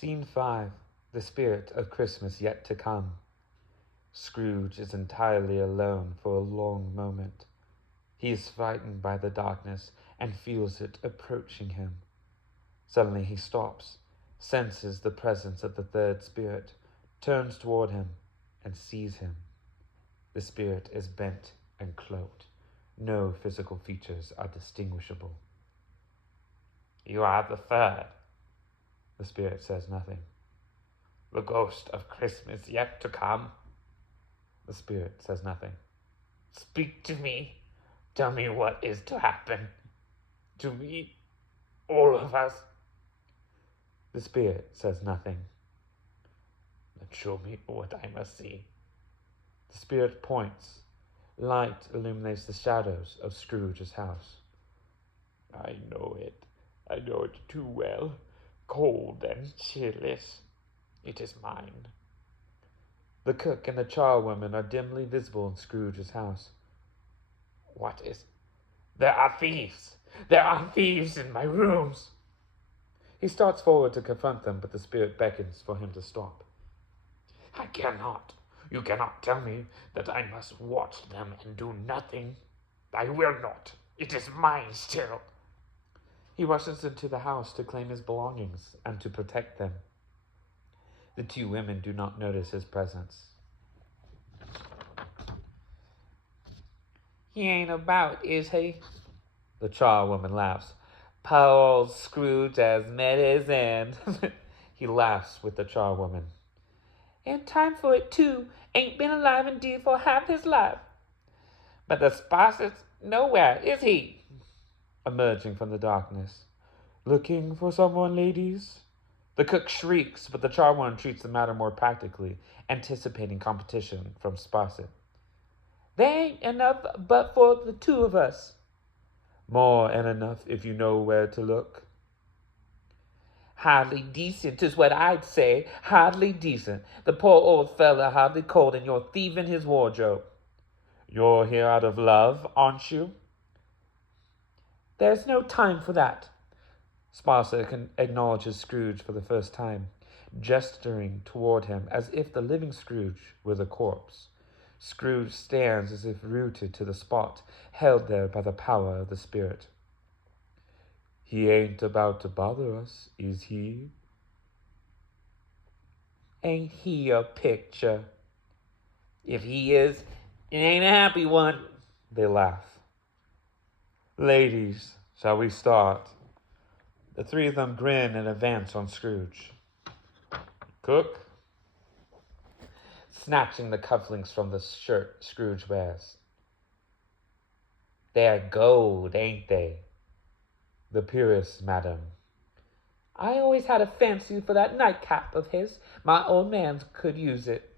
Scene 5. The Spirit of Christmas Yet to Come. Scrooge is entirely alone for a long moment. He is frightened by the darkness and feels it approaching him. Suddenly he stops, senses the presence of the third spirit, turns toward him, and sees him. The spirit is bent and cloaked. No physical features are distinguishable. "You are the third." The spirit says nothing. "The ghost of Christmas yet to come." The spirit says nothing. "Speak to me. Tell me what is to happen. To me, all of us." The spirit says nothing. "Then show me what I must see." The spirit points. Light illuminates the shadows of Scrooge's house. "I know it. I know it too well. Cold and cheerless. It is mine." The cook and the charwoman are dimly visible in Scrooge's house. "What is—" "There are thieves! There are thieves in my rooms!" He starts forward to confront them, but the spirit beckons for him to stop. "I cannot. You cannot tell me that I must watch them and do nothing. I will not. It is mine still." He rushes into the house to claim his belongings and to protect them. The two women do not notice his presence. "He ain't about, is he?" The charwoman laughs. "Poor old Scrooge has met his end." He laughs with the charwoman. "And time for it, too. Ain't been alive indeed for half his life." "But the Sparsit's nowhere, is he?" Emerging from the darkness. "Looking for someone, ladies?" The cook shrieks, but the charwoman treats the matter more practically, anticipating competition from Sparsit. "There ain't enough but for the two of us." "More and enough if you know where to look." "Hardly decent is what I'd say. Hardly decent. The poor old fella hardly cold, and you're thieving his wardrobe." "You're here out of love, aren't you?" "There's no time for that." Sparsit acknowledges Scrooge for the first time, gesturing toward him as if the living Scrooge were the corpse. Scrooge stands as if rooted to the spot, held there by the power of the spirit. "He ain't about to bother us, is he?" "Ain't he a picture?" "If he is, it ain't a happy one." They laugh. "Ladies, shall we start?" The three of them grin and advance on Scrooge. "Cook," snatching the cufflinks from the shirt Scrooge wears. "They're gold, ain't they?" "The purest, madam." "I always had a fancy for that nightcap of his. My old man could use it."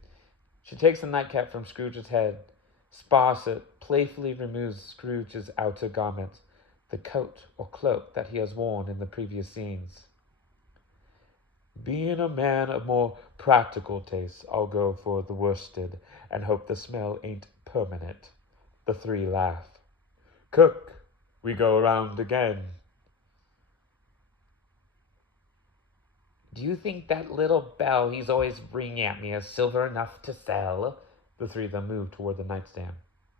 She takes the nightcap from Scrooge's head. Sparsit playfully removes Scrooge's outer garment, the coat or cloak that he has worn in the previous scenes. "Being a man of more practical tastes, I'll go for the worsted and hope the smell ain't permanent." The three laugh. "Cook, we go around again." "Do you think that little bell he's always ringing at me is silver enough to sell?" The three of them move toward the nightstand,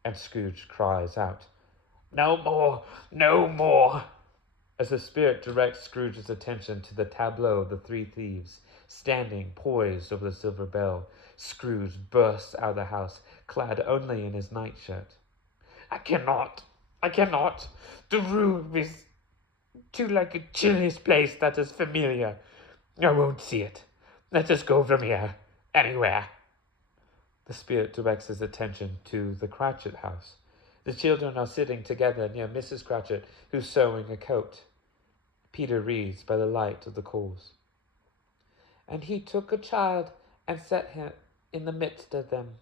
and Scrooge cries out, "No more! No more!" As the spirit directs Scrooge's attention to the tableau of the three thieves, standing poised over the silver bell, Scrooge bursts out of the house, clad only in his nightshirt. I cannot! The room is too like a chillish place that is familiar. I won't see it. Let us go from here. Anywhere." The spirit directs his attention to the Cratchit house. The children are sitting together near Mrs. Cratchit, who's sewing a coat. Peter reads by the light of the coals. "And he took a child and set him in the midst of them,"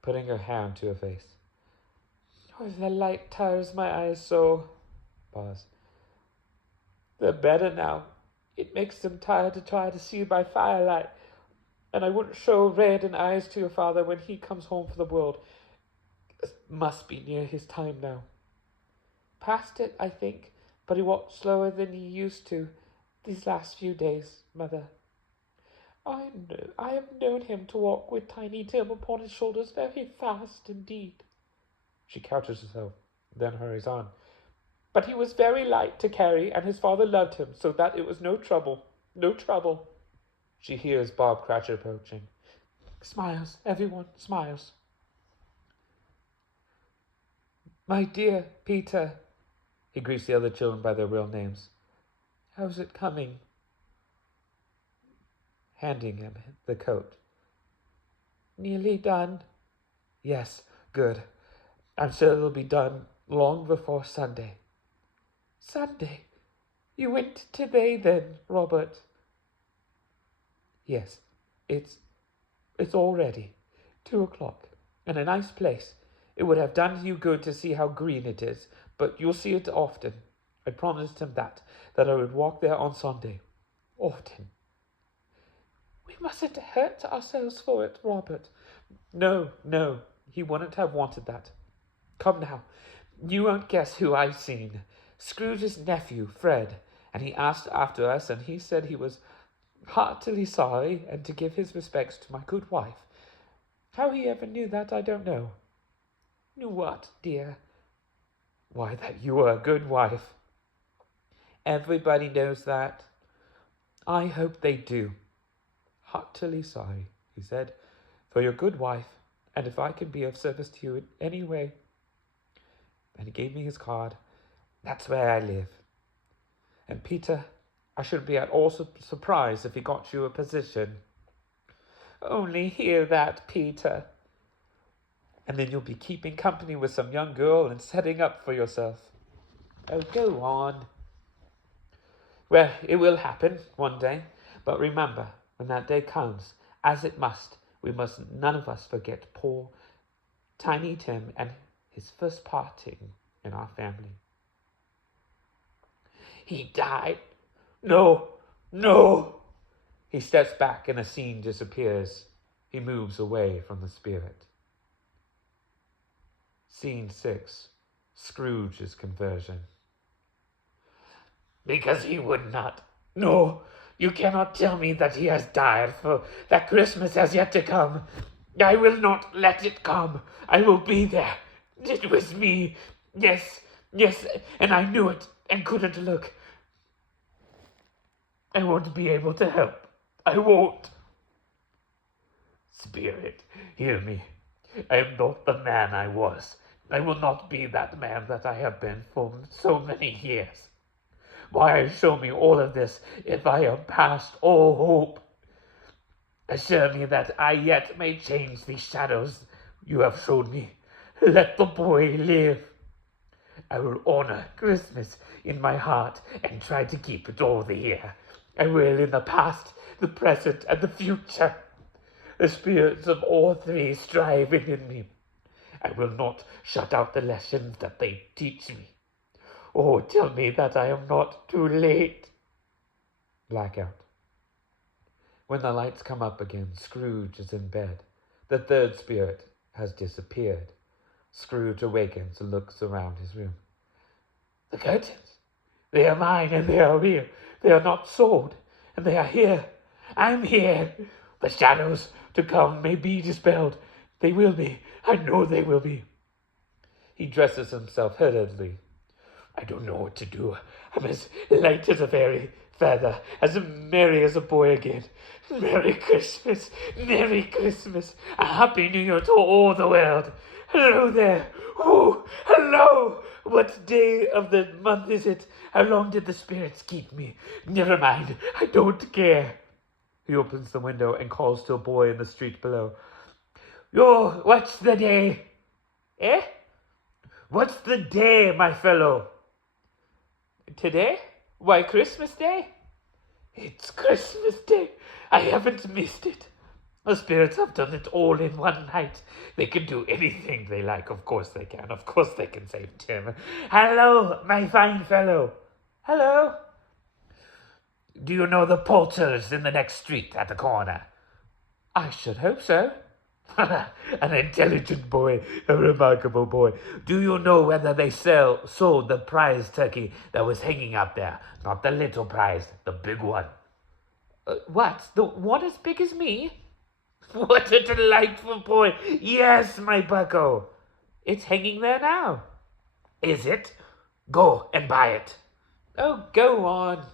putting her hand to her face. "Oh, the light tires my eyes so." Pause. "They're better now. It makes them tired to try to see by firelight. And I wouldn't show red in eyes to your father when he comes home for the world. It must be near his time now. Past it, I think, but he walks slower than he used to. these last few days, Mother. I have known him to walk with Tiny Tim upon his shoulders very fast indeed. She couches herself, then hurries on. But he was very light to carry, and his father loved him, so that it was no trouble. No trouble. She hears Bob Cratchit approaching. Smiles, everyone smiles. My dear Peter, he greets the other children by their real names. How's it coming? Handing him the coat. Nearly done? Yes, good. I'm sure it'll be done long before Sunday. Sunday? You went today then, Robert? Yes, it's all ready. 2:00, and a nice place. It would have done you good to see how green it is, but you'll see it often. I promised him that I would walk there on Sunday. Often. We mustn't hurt ourselves for it, Robert. No, he wouldn't have wanted that. Come now, you won't guess who I've seen. Scrooge's nephew, Fred, and he asked after us, and he said he was heartily sorry, and to give his respects to my good wife. How he ever knew that, I don't know. Knew what, dear? Why, that you were a good wife. Everybody knows that. I hope they do. Heartily sorry, he said, for your good wife, and if I can be of service to you in any way. And he gave me his card. That's where I live. And Peter, I shouldn't be at all surprised if he got you a position. Only hear that, Peter. And then you'll be keeping company with some young girl and setting up for yourself. Oh, go on. Well, it will happen one day, but remember, when that day comes, as it must, we must none of us forget poor Tiny Tim and his first parting in our family. He died? No. He steps back and the scene disappears. He moves away from the spirit. Scene 6. Scrooge's conversion. Because he would not. No, you cannot tell me that he has died, for that Christmas has yet to come. I will not let it come. I will be there. It was me. Yes, and I knew it and couldn't look. I won't be able to help. I won't. Spirit, hear me. I am not the man I was. I will not be that man that I have been for so many years. Why show me all of this if I am past all hope? Assure me that I yet may change the shadows you have showed me. Let the boy live. I will honor Christmas in my heart and try to keep it all the year. I will in the past, the present, and the future. The spirits of all three striving in me. I will not shut out the lessons that they teach me. Oh, tell me that I am not too late. Blackout. When the lights come up again, Scrooge is in bed. The third spirit has disappeared. Scrooge awakens and looks around his room. The curtains. They are mine and they are real. They are not sold, and they are here. I'm here. The shadows to come may be dispelled. They will be. I know they will be. He dresses himself hurriedly. I don't know what to do. I'm as light as a fairy feather, as merry as a boy again. Merry Christmas, Merry Christmas, a Happy New Year to all the world. Hello there. Oh, hello. What day of the month is it? How long did the spirits keep me? Never mind. I don't care. He opens the window and calls to a boy in the street below. Yo, what's the day? Eh? What's the day, my fellow? Today? Why, Christmas Day? It's Christmas Day. I haven't missed it. The spirits have done it all in one night. They can do anything they like. Of course they can. Of course they can save Tim. Hello, my fine fellow. Hello. Do you know the Poulters in the next street at the corner? I should hope so. An intelligent boy, a remarkable boy. Do you know whether they sold the prize turkey that was hanging up there? Not the little prize, the big one. What? The one as big as me? What a delightful boy. Yes, my bucko. It's hanging there now. Is it? Go and buy it. Oh, go on.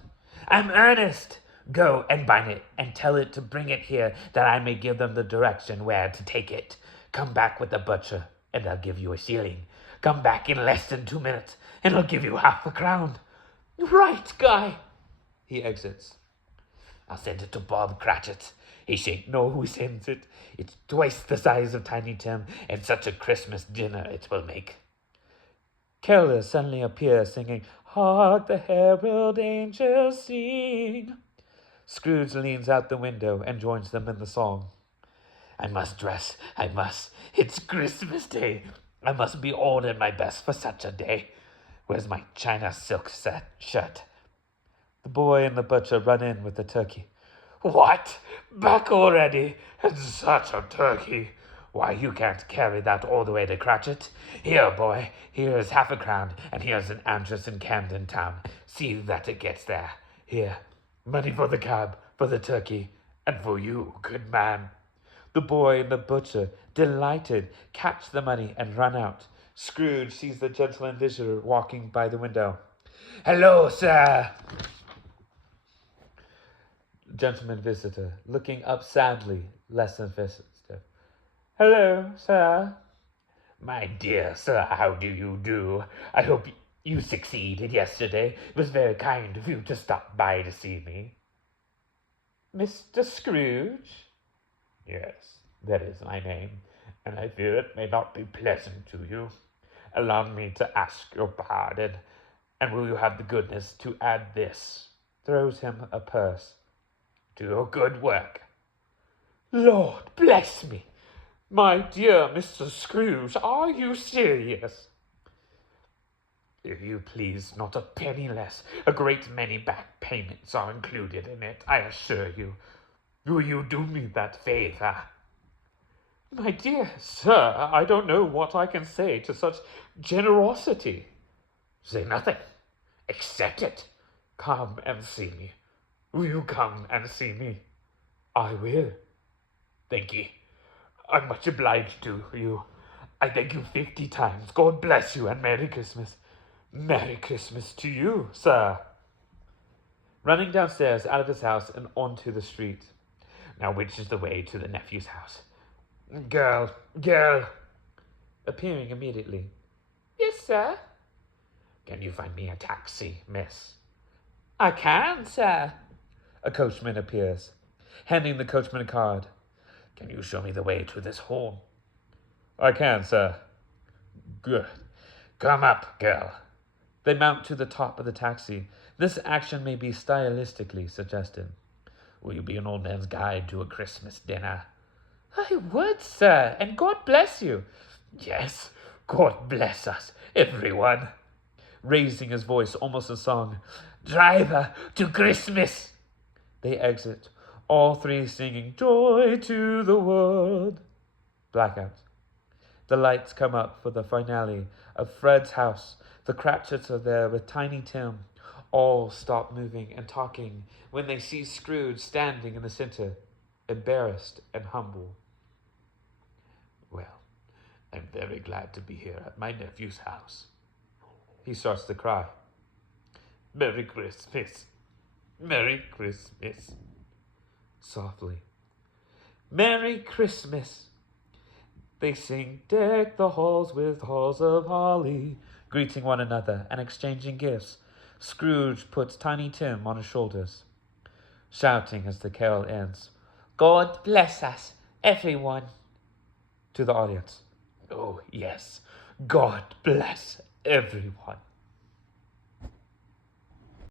I'm earnest. Go and buy it and tell it to bring it here that I may give them the direction where to take it. Come back with the butcher and I'll give you a shilling. Come back in less than 2 minutes and I'll give you half a crown. Right, Guy. He exits. I'll send it to Bob Cratchit. He shan't know who sends it. It's twice the size of Tiny Tim, and such a Christmas dinner it will make. Carolus suddenly appears singing, Hark the herald angels sing. Scrooge leans out the window and joins them in the song. I must dress, I must. It's Christmas Day. I must be all in my best for such a day. Where's my China silk shirt? The boy and the butcher run in with the turkey. What? Back already? And such a turkey! Why, you can't carry that all the way to Cratchit. Here, boy, here's half a crown, and here's an address in Camden Town. See that it gets there. Here, money for the cab, for the turkey, and for you, good man. The boy and the butcher, delighted, catch the money and run out. Scrooge sees the gentleman visitor walking by the window. Hello, sir. Gentleman visitor, looking up sadly, less than festive. Hello, sir. My dear sir, how do you do? I hope you succeeded yesterday. It was very kind of you to stop by to see me. Mr. Scrooge? Yes, that is my name, and I fear it may not be pleasant to you. Allow me to ask your pardon, and will you have the goodness to add this? Throws him a purse. To your good work. Lord bless me! My dear Mr. Scrooge, are you serious? If you please, not a penny less. A great many back payments are included in it, I assure you. Will you do me that favor? My dear sir, I don't know what I can say to such generosity. Say nothing. Accept it. Come and see me. Will you come and see me? I will. Thank ye. I'm much obliged to you. I thank you 50 times. God bless you and Merry Christmas. Merry Christmas to you, sir. Running downstairs out of his house and onto the street. Now which is the way to the nephew's house? Girl. Appearing immediately. Yes, sir. Can you find me a taxi, miss? I can, sir. A coachman appears, handing the coachman a card. Can you show me the way to this hall? I can, sir. Good. Come up, girl. They mount to the top of the taxi. This action may be stylistically suggested. Will you be an old man's guide to a Christmas dinner? I would, sir, and God bless you. Yes, God bless us, everyone. Raising his voice, almost a song. Driver to Christmas. They exit, all three singing Joy to the World. Blackout. The lights come up for the finale of Fred's house. The Cratchits are there with Tiny Tim. All stop moving and talking when they see Scrooge standing in the center, embarrassed and humble. Well, I'm very glad to be here at my nephew's house. He starts to cry. Merry Christmas. Merry Christmas. Softly. Merry Christmas. They sing, deck the halls with halls of holly, greeting one another and exchanging gifts. Scrooge puts Tiny Tim on his shoulders, shouting as the carol ends, God bless us, everyone. To the audience, oh yes, God bless everyone.